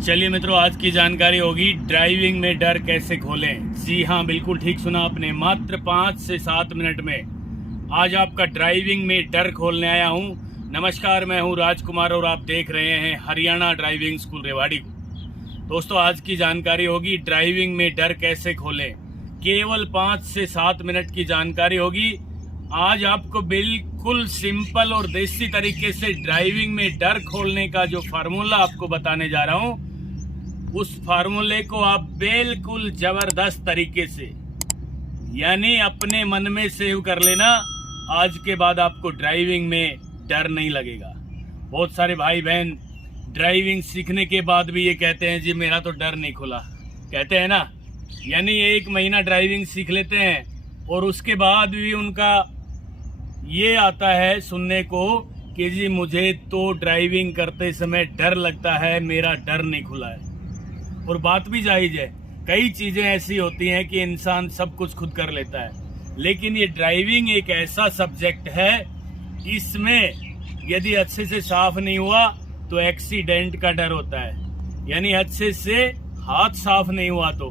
चलिए मित्रों, आज की जानकारी होगी ड्राइविंग में डर कैसे खोलें। जी हाँ, बिल्कुल ठीक सुना आपने। मात्र 5 से 7 मिनट में आज आपका ड्राइविंग में डर खोलने आया हूँ। नमस्कार, मैं हूँ राजकुमार और आप देख रहे हैं हरियाणा ड्राइविंग स्कूल रेवाड़ी को। दोस्तों, आज की जानकारी होगी ड्राइविंग में डर कैसे खोलें। केवल 5 से 7 मिनट की जानकारी होगी। आज आपको बिल्कुल सिंपल और देसी तरीके से ड्राइविंग में डर खोलने का जो फार्मूला आपको बताने जा रहा हूँ, उस फार्मूले को आप बिल्कुल जबरदस्त तरीके से यानी अपने मन में सेव कर लेना। आज के बाद आपको ड्राइविंग में डर नहीं लगेगा। बहुत सारे भाई बहन ड्राइविंग सीखने के बाद भी ये कहते हैं, जी मेरा तो डर नहीं खुला। कहते हैं ना, यानी 1 महीना ड्राइविंग सीख लेते हैं और उसके बाद भी उनका ये आता है सुनने को कि जी मुझे तो ड्राइविंग करते समय डर लगता है, मेरा डर नहीं खुला है। और बात भी जायज है। कई चीजें ऐसी होती हैं कि इंसान सब कुछ खुद कर लेता है, लेकिन ये ड्राइविंग एक ऐसा सब्जेक्ट है, इसमें यदि अच्छे से साफ नहीं हुआ तो एक्सीडेंट का डर होता है। यानी अच्छे से हाथ साफ नहीं हुआ तो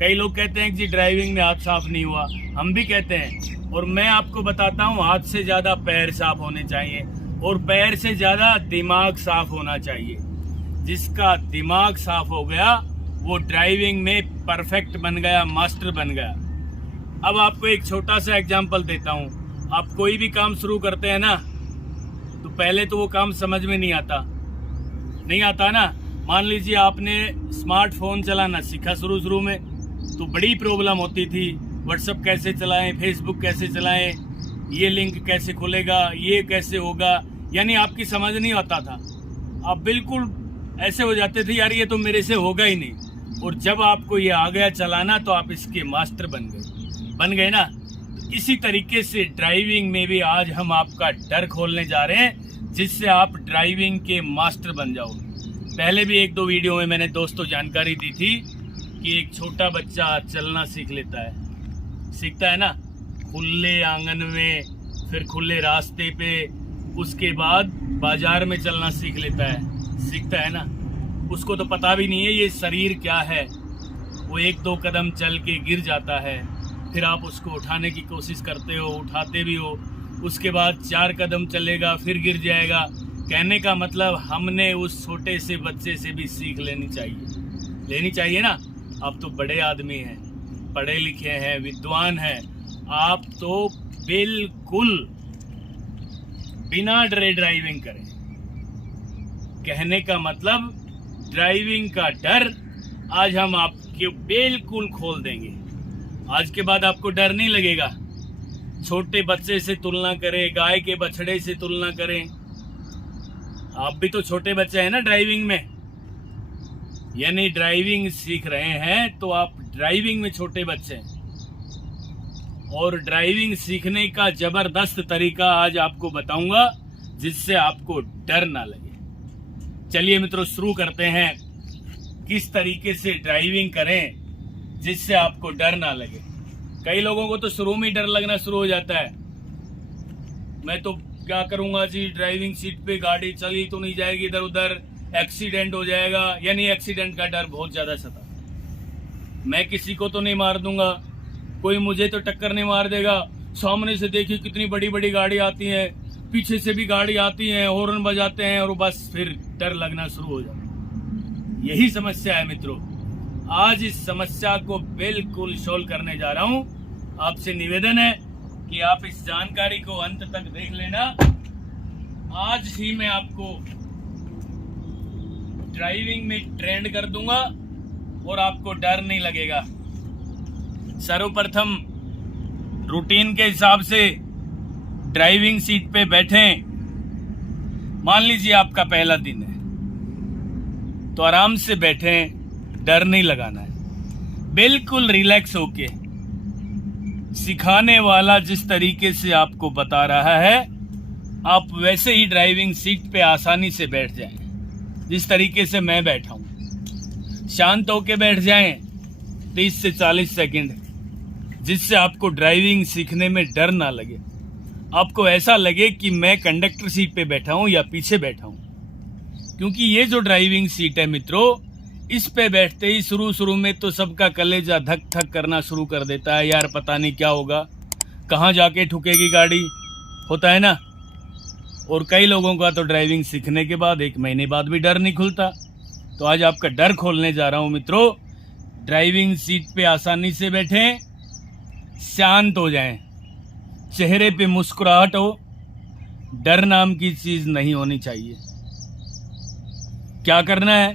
कई लोग कहते हैं कि जी ड्राइविंग में हाथ साफ नहीं हुआ, हम भी कहते हैं। और मैं आपको बताता हूँ, हाथ से ज्यादा पैर साफ होने चाहिए और पैर से ज्यादा दिमाग साफ होना चाहिए। जिसका दिमाग साफ हो गया वो ड्राइविंग में परफेक्ट बन गया, मास्टर बन गया। अब आपको एक छोटा सा एग्जांपल देता हूँ। आप कोई भी काम शुरू करते हैं ना, तो पहले तो वो काम समझ में नहीं आता ना। मान लीजिए आपने स्मार्टफोन चलाना सीखा शुरू में, तो बड़ी प्रॉब्लम होती थी। व्हाट्सएप कैसे चलाएं, फेसबुक कैसे चलाएं, ये लिंक कैसे खुलेगा, ये कैसे होगा, यानी आपकी समझ नहीं आता था। आप बिल्कुल ऐसे हो जाते थे, यार ये तो मेरे से होगा ही नहीं। और जब आपको ये आ गया चलाना, तो आप इसके मास्टर बन गए ना। तो इसी तरीके से ड्राइविंग में भी आज हम आपका डर खोलने जा रहे हैं, जिससे आप ड्राइविंग के मास्टर बन जाओ। पहले भी 1-2 वीडियो में मैंने दोस्तों जानकारी दी थी कि एक छोटा बच्चा चलना सीखता है ना, खुले आंगन में, फिर खुले रास्ते पे, उसके बाद बाजार में चलना सीखता है ना। उसको तो पता भी नहीं है ये शरीर क्या है। वो 1-2 कदम चल के गिर जाता है, फिर आप उसको उठाने की कोशिश करते हो, उठाते भी हो। उसके बाद 4 कदम चलेगा, फिर गिर जाएगा। कहने का मतलब हमने उस छोटे से बच्चे से भी सीख लेनी चाहिए ना। आप तो बड़े आदमी हैं, पढ़े लिखे हैं, विद्वान हैं, आप तो बिल्कुल बिना डरे ड्राइविंग करें। कहने का मतलब ड्राइविंग का डर आज हम आपके बिल्कुल खोल देंगे। आज के बाद आपको डर नहीं लगेगा। छोटे बच्चे से तुलना करें, गाय के बछड़े से तुलना करें। आप भी तो छोटे बच्चे हैं ना ड्राइविंग में, यानी ड्राइविंग सीख रहे हैं तो आप ड्राइविंग में छोटे बच्चे हैं। और ड्राइविंग सीखने का जबरदस्त तरीका आज आपको बताऊंगा, जिससे आपको डर ना लगे। चलिए मित्रों, शुरू करते हैं किस तरीके से ड्राइविंग करें जिससे आपको डर ना लगे। कई लोगों को तो शुरू में डर लगना शुरू हो जाता है। मैं तो क्या करूंगा जी, ड्राइविंग सीट पे गाड़ी चली तो नहीं जाएगी इधर उधर, एक्सीडेंट हो जाएगा। यानी एक्सीडेंट का डर बहुत ज्यादा सता। मैं किसी को तो नहीं मार दूंगा, कोई मुझे तो टक्कर नहीं मार देगा। सामने से देखिए कितनी बड़ी बड़ी गाड़ी आती है, पीछे से भी गाड़ी आती है, हॉर्न बजाते हैं, और बस फिर डर लगना शुरू हो जाता है। यही समस्या है मित्रों। आज इस समस्या को बिल्कुल सोल्व करने जा रहा हूं। आपसे निवेदन है कि आप इस जानकारी को अंत तक देख लेना। आज ही मैं आपको ड्राइविंग में ट्रेंड कर दूंगा और आपको डर नहीं लगेगा। सर्वप्रथम रूटीन के हिसाब से ड्राइविंग सीट पे बैठें। मान लीजिए आपका पहला दिन है, तो आराम से बैठें, डर नहीं लगाना है। बिल्कुल रिलैक्स होके सिखाने वाला जिस तरीके से आपको बता रहा है, आप वैसे ही ड्राइविंग सीट पे आसानी से बैठ जाएं। जिस तरीके से मैं बैठा हूं, शांत होके बैठ जाएं 30 से 40 सेकंड, जिससे आपको ड्राइविंग सीखने में डर ना लगे। आपको ऐसा लगे कि मैं कंडक्टर सीट पे बैठा हूं या पीछे बैठा हूं। क्योंकि ये जो ड्राइविंग सीट है मित्रों, इस पे बैठते ही शुरू में तो सबका कलेजा धक धक करना शुरू कर देता है, यार पता नहीं क्या होगा, कहाँ जाके ठुकेगी गाड़ी, होता है ना। और कई लोगों का तो ड्राइविंग सीखने के बाद 1 महीने बाद भी डर नहीं खुलता। तो आज आपका डर खोलने जा रहा हूँ मित्रों। ड्राइविंग सीट पे आसानी से बैठें, शांत हो जाएं, चेहरे पे मुस्कुराहट हो, डर नाम की चीज नहीं होनी चाहिए। क्या करना है?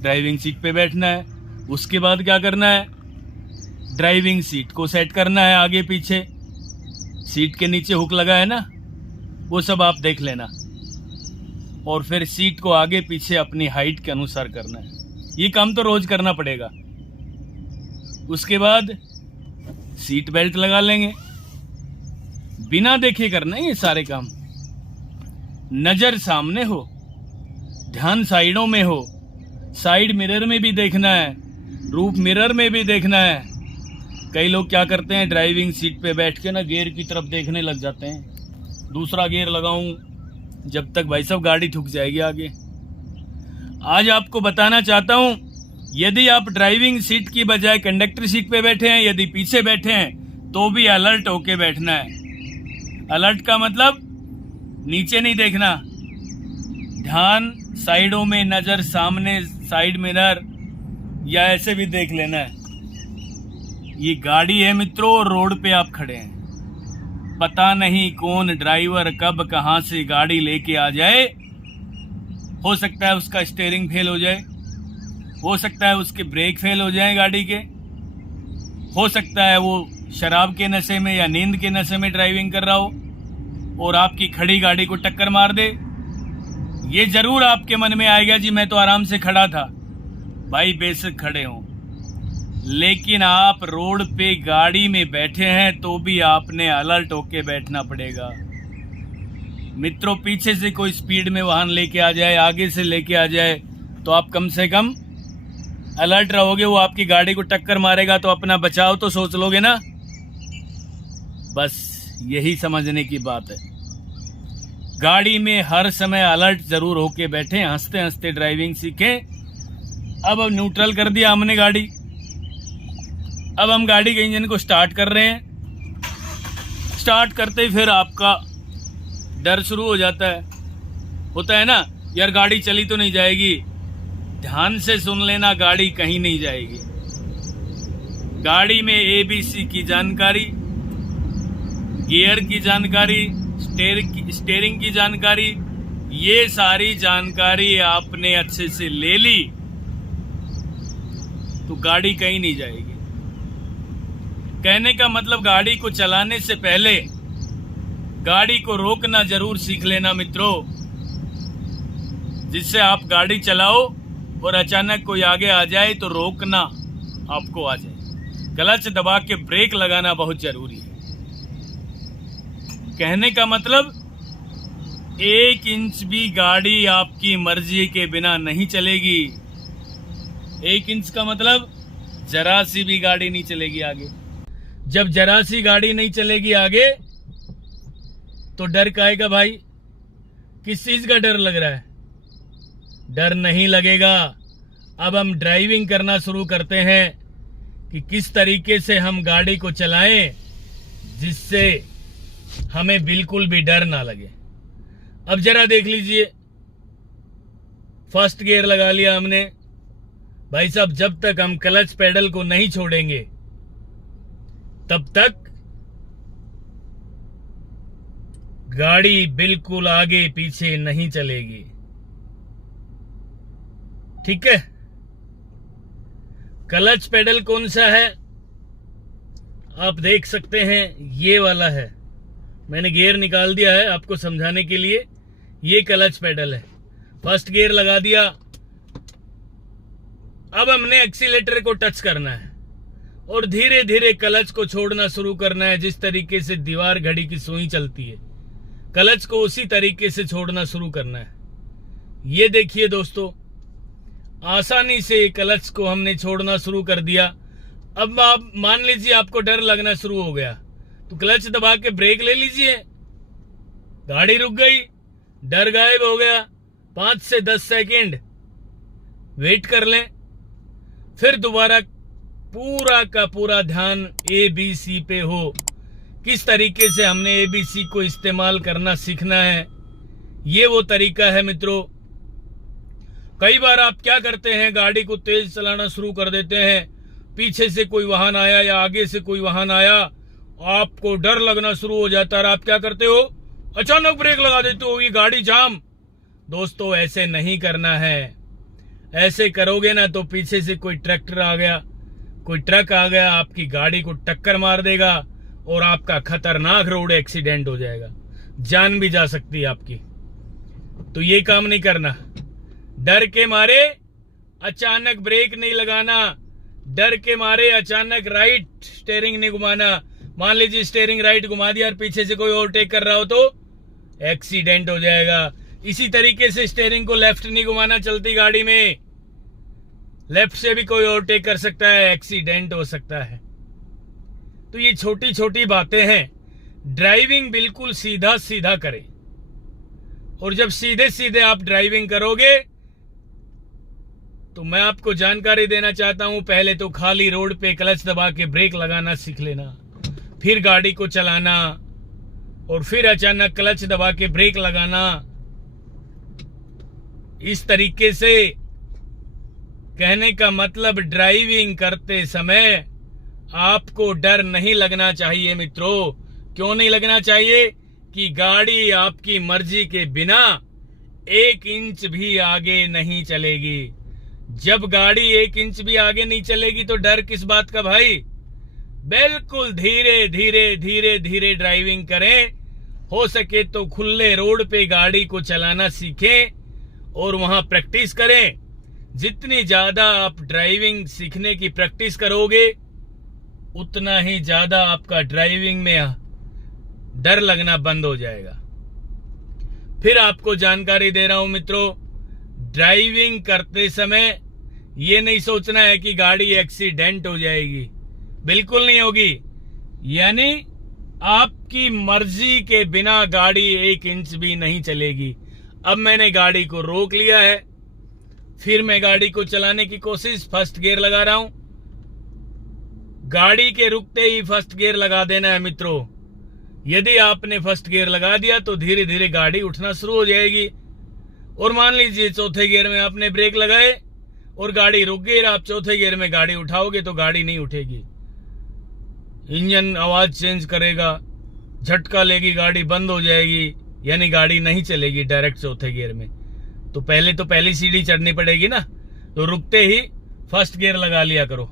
ड्राइविंग सीट पे बैठना है। उसके बाद क्या करना है? ड्राइविंग सीट को सेट करना है आगे पीछे। सीट के नीचे हुक लगा है ना, वो सब आप देख लेना। और फिर सीट को आगे पीछे अपनी हाइट के अनुसार करना है। ये काम तो रोज करना पड़ेगा। उसके बाद सीट बेल्ट लगा लेंगे। बिना देखे करना है ये सारे काम। नजर सामने हो, ध्यान साइडों में हो, साइड मिरर में भी देखना है, रूफ मिरर में भी देखना है। कई लोग क्या करते हैं, ड्राइविंग सीट पे बैठ के ना गियर की तरफ देखने लग जाते हैं, दूसरा गियर लगाऊं, जब तक भाई साहब गाड़ी ठुक जाएगी आगे। आज आपको बताना चाहता हूं, यदि आप ड्राइविंग सीट की बजाय कंडक्टर सीट पे बैठे हैं, यदि पीछे बैठे हैं, तो भी अलर्ट होके बैठना है। अलर्ट का मतलब नीचे नहीं देखना, ध्यान साइडों में, नजर सामने, साइड मिरर, या ऐसे भी देख लेना है। ये गाड़ी है मित्रों, रोड पे आप खड़े हैं, पता नहीं कौन ड्राइवर कब कहां से गाड़ी लेके आ जाए। हो सकता है उसका स्टीयरिंग फेल हो जाए, हो सकता है उसके ब्रेक फेल हो जाए गाड़ी के, हो सकता है वो शराब के नशे में या नींद के नशे में ड्राइविंग कर रहा हो और आपकी खड़ी गाड़ी को टक्कर मार दे। ये जरूर आपके मन में आएगा, जी मैं तो आराम से खड़ा था। भाई बेशक खड़े हो, लेकिन आप रोड पे गाड़ी में बैठे हैं तो भी आपने अलर्ट होके बैठना पड़ेगा। मित्रों, पीछे से कोई स्पीड में वाहन लेके आ जाए, आगे से लेके आ जाए, तो आप कम से कम अलर्ट रहोगे। वो आपकी गाड़ी को टक्कर मारेगा तो अपना बचाव तो सोच लोगे ना। बस यही समझने की बात है। गाड़ी में हर समय अलर्ट जरूर होके बैठे, हंसते हंसते ड्राइविंग सीखें। अब न्यूट्रल कर दिया हमने गाड़ी, अब हम गाड़ी के इंजन को स्टार्ट कर रहे हैं। स्टार्ट करते ही फिर आपका डर शुरू हो जाता है, होता है ना, यार गाड़ी चली तो नहीं जाएगी। ध्यान से सुन लेना, गाड़ी कहीं नहीं जाएगी। गाड़ी में ABC की जानकारी, गियर की जानकारी, स्टीयरिंग की जानकारी, ये सारी जानकारी आपने अच्छे से ले ली तो गाड़ी कहीं नहीं जाएगी। कहने का मतलब, गाड़ी को चलाने से पहले गाड़ी को रोकना जरूर सीख लेना मित्रों, जिससे आप गाड़ी चलाओ और अचानक कोई आगे आ जाए तो रोकना आपको आ जाए। क्लच दबा के ब्रेक लगाना बहुत जरूरी है। कहने का मतलब, 1 इंच भी गाड़ी आपकी मर्जी के बिना नहीं चलेगी। 1 इंच का मतलब जरा सी भी गाड़ी नहीं चलेगी आगे। जब जरा सी गाड़ी नहीं चलेगी आगे तो डर काहेगा भाई? किस चीज का डर लग रहा है? डर नहीं लगेगा। अब हम ड्राइविंग करना शुरू करते हैं कि किस तरीके से हम गाड़ी को चलाएं जिससे हमें बिल्कुल भी डर ना लगे। अब जरा देख लीजिए, फर्स्ट गियर लगा लिया हमने। भाई साहब, जब तक हम क्लच पेडल को नहीं छोड़ेंगे तब तक गाड़ी बिल्कुल आगे पीछे नहीं चलेगी। ठीक है? क्लच पेडल कौन सा है आप देख सकते हैं, ये वाला है। मैंने गियर निकाल दिया है आपको समझाने के लिए। ये क्लच पेडल है। फर्स्ट गियर लगा दिया। अब हमने एक्सीलेटर को टच करना है और धीरे धीरे क्लच को छोड़ना शुरू करना है। जिस तरीके से दीवार घड़ी की सुई चलती है, क्लच को उसी तरीके से छोड़ना शुरू करना है। ये देखिए दोस्तों, आसानी से क्लच को हमने छोड़ना शुरू कर दिया। अब आप मान लीजिए आपको डर लगना शुरू हो गया तो क्लच दबा के ब्रेक ले लीजिए, गाड़ी रुक गई, डर गायब हो गया, 5 से 10 सेकंड वेट कर लें, फिर दोबारा पूरा का पूरा ध्यान ABC पे हो। किस तरीके से हमने ABC को इस्तेमाल करना सीखना है, ये वो तरीका है मित्रों। कई बार आप क्या करते हैं, गाड़ी को तेज चलाना शुरू कर देते हैं, पीछे से कोई वाहन आया या आगे से कोई वाहन आया, आपको डर लगना शुरू हो जाता है। आप क्या करते हो, अचानक ब्रेक लगा देते हो, ये गाड़ी जाम। दोस्तों ऐसे नहीं करना है। ऐसे करोगे ना तो पीछे से कोई ट्रैक्टर आ गया, कोई ट्रक आ गया, आपकी गाड़ी को टक्कर मार देगा और आपका खतरनाक रोड एक्सीडेंट हो जाएगा, जान भी जा सकती है आपकी। तो ये काम नहीं करना। डर के मारे अचानक ब्रेक नहीं लगाना, डर के मारे अचानक राइट स्टीयरिंग नहीं घुमाना। मान लीजिए स्टीयरिंग राइट घुमा दिया और पीछे से कोई ओवरटेक कर रहा हो तो एक्सीडेंट हो जाएगा। इसी तरीके से स्टीयरिंग को लेफ्ट नहीं घुमाना चलती गाड़ी में, लेफ्ट से भी कोई ओवरटेक कर सकता है, एक्सीडेंट हो सकता है। तो ये छोटी छोटी बातें हैं। ड्राइविंग बिल्कुल सीधा सीधा करें, और जब सीधे सीधे आप ड्राइविंग करोगे तो मैं आपको जानकारी देना चाहता हूं, पहले तो खाली रोड पे क्लच दबा के ब्रेक लगाना सीख लेना, फिर गाड़ी को चलाना, और फिर अचानक क्लच दबा के ब्रेक लगाना। इस तरीके से कहने का मतलब, ड्राइविंग करते समय आपको डर नहीं लगना चाहिए मित्रों। क्यों नहीं लगना चाहिए? कि गाड़ी आपकी मर्जी के बिना 1 इंच भी आगे नहीं चलेगी। जब गाड़ी 1 इंच भी आगे नहीं चलेगी तो डर किस बात का भाई? बिल्कुल धीरे धीरे धीरे धीरे ड्राइविंग करें। हो सके तो खुले रोड पे गाड़ी को चलाना सीखें और वहां प्रैक्टिस करें। जितनी ज्यादा आप ड्राइविंग सीखने की प्रैक्टिस करोगे, उतना ही ज्यादा आपका ड्राइविंग में डर लगना बंद हो जाएगा। फिर आपको जानकारी दे रहा हूं मित्रों, ड्राइविंग करते समय ये नहीं सोचना है कि गाड़ी एक्सीडेंट हो जाएगी, बिल्कुल नहीं होगी। यानी आपकी मर्जी के बिना गाड़ी 1 इंच भी नहीं चलेगी। अब मैंने गाड़ी को रोक लिया है, फिर मैं गाड़ी को चलाने की कोशिश, फर्स्ट गियर लगा रहा हूं। गाड़ी के रुकते ही फर्स्ट गियर लगा देना है मित्रों। यदि आपने फर्स्ट गियर लगा दिया तो धीरे धीरे गाड़ी उठना शुरू हो जाएगी। और मान लीजिए चौथे गियर में आपने ब्रेक लगाए और गाड़ी रुक गई, आप चौथे गियर में गाड़ी उठाओगे तो गाड़ी नहीं उठेगी। इंजन आवाज चेंज करेगा, झटका लेगी, गाड़ी बंद हो जाएगी, यानी गाड़ी नहीं चलेगी डायरेक्ट चौथे गियर में। तो पहली सीढ़ी चढ़नी पड़ेगी ना, तो रुकते ही फर्स्ट गियर लगा लिया करो।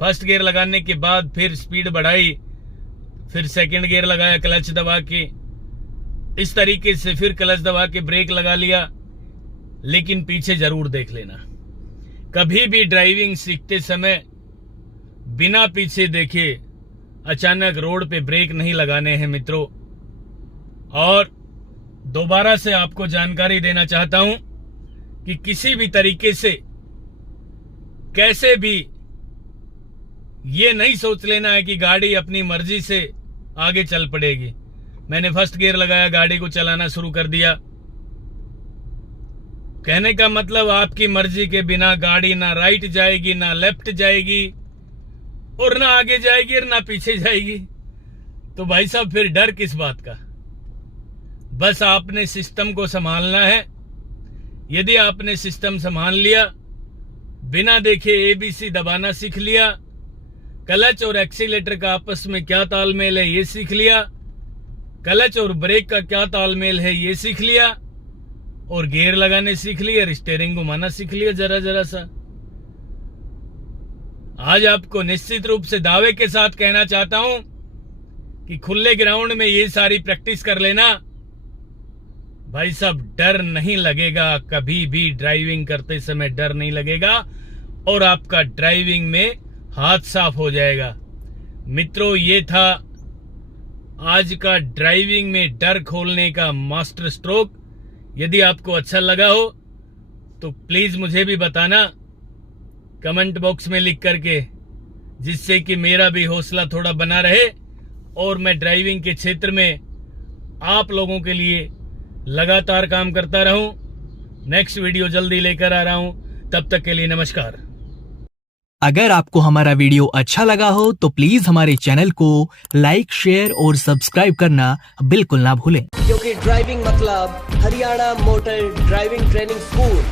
फर्स्ट गियर लगाने के बाद फिर स्पीड बढ़ाई, फिर सेकंड गियर लगाया क्लच दबा के, इस तरीके से फिर क्लच दबा के ब्रेक लगा लिया। लेकिन पीछे जरूर देख लेना, कभी भी ड्राइविंग सीखते समय बिना पीछे देखे अचानक रोड पे ब्रेक नहीं लगाने हैं मित्रों। और दोबारा से आपको जानकारी देना चाहता हूं कि किसी भी तरीके से कैसे भी ये नहीं सोच लेना है कि गाड़ी अपनी मर्जी से आगे चल पड़ेगी। मैंने फर्स्ट गियर लगाया, गाड़ी को चलाना शुरू कर दिया। कहने का मतलब, आपकी मर्जी के बिना गाड़ी ना राइट जाएगी, ना लेफ्ट जाएगी, और ना आगे जाएगी और ना पीछे जाएगी। तो भाई साहब फिर डर किस बात का? बस आपने सिस्टम को संभालना है। यदि आपने सिस्टम संभाल लिया, बिना देखे ABC दबाना सीख लिया, क्लच और एक्सीलेटर का आपस में क्या तालमेल है ये सीख लिया, क्लच और ब्रेक का क्या तालमेल है ये सीख लिया, और गियर लगाने सीख लिया, स्टीयरिंग घुमाना सीख लिया जरा जरा सा। आज आपको निश्चित रूप से दावे के साथ कहना चाहता हूं कि खुले ग्राउंड में ये सारी प्रैक्टिस कर लेना, भाई साहब डर नहीं लगेगा। कभी भी ड्राइविंग करते समय डर नहीं लगेगा और आपका ड्राइविंग में हाथ साफ हो जाएगा। मित्रों, ये था आज का ड्राइविंग में डर खोलने का मास्टर स्ट्रोक। यदि आपको अच्छा लगा हो तो प्लीज मुझे भी बताना कमेंट बॉक्स में लिख करके, जिससे कि मेरा भी हौसला थोड़ा बना रहे और मैं ड्राइविंग के क्षेत्र में आप लोगों के लिए लगातार काम करता रहूं। नेक्स्ट वीडियो जल्दी लेकर आ रहा हूं, तब तक के लिए नमस्कार। अगर आपको हमारा वीडियो अच्छा लगा हो तो प्लीज हमारे चैनल को लाइक, शेयर और सब्सक्राइब करना बिल्कुल ना भूलें। क्योंकि ड्राइविंग मतलब Haryana motor driving training school.